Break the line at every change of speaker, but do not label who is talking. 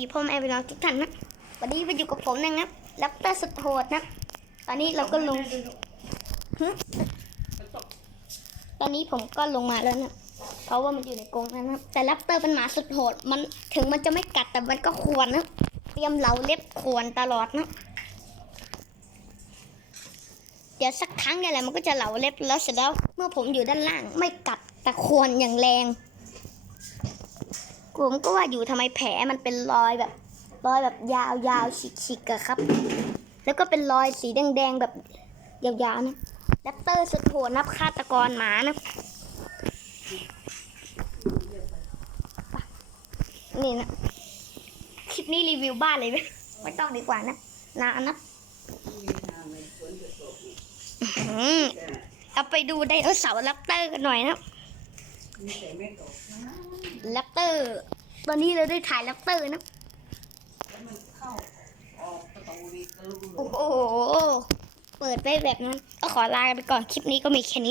ดีพ่อแม่พี่น้องทุกท่านนะวันนี้มาอยู่กับผมนะครับแรปเตอร์สุดโหดนะ ตอนนี้เราก็ลงหึตอนนี้ผมก็ลงมาแล้วนะเพราะว่ามันอยู่ในกรงนั้นนะแต่แรปเตอร์เป็นหมาสุดโหด มันถึงมันจะไม่กัดแต่มันก็ควรนะเตรียมเหลาเล็บควรตลอดนะเดี๋ยวสักครั้งเนี่ยแหละมันก็จะเหลาเล็บแล้วเสร็จแล้ว เมื่อผมอยู่ด้านล่างไม่กัดแต่ควรอย่างแรง ผมก็ว่าอยู่ทำไมแผลมันเป็นรอยแบบ รอยแบบยาวๆฉีกๆอะครับ แล้วก็เป็นรอยสีแดงๆแบบยาวๆนะแรปเตอร์สุดโหดนับฆาตกรหมานะนี่นะคลิปนี้รีวิวบ้านเลยไหมไม่ต้องดีกว่านะนานนะเอาไปดูไดโนเสาร์แรปเตอร์กันหน่อยนะ แรปเตอร์ ตอนนี้เราได้ถ่ายแรปเตอร์นะโอ้โห เปิดไปแบบนั้น ก็ขอลาไปก่อน คลิปนี้ก็มีแค่นี้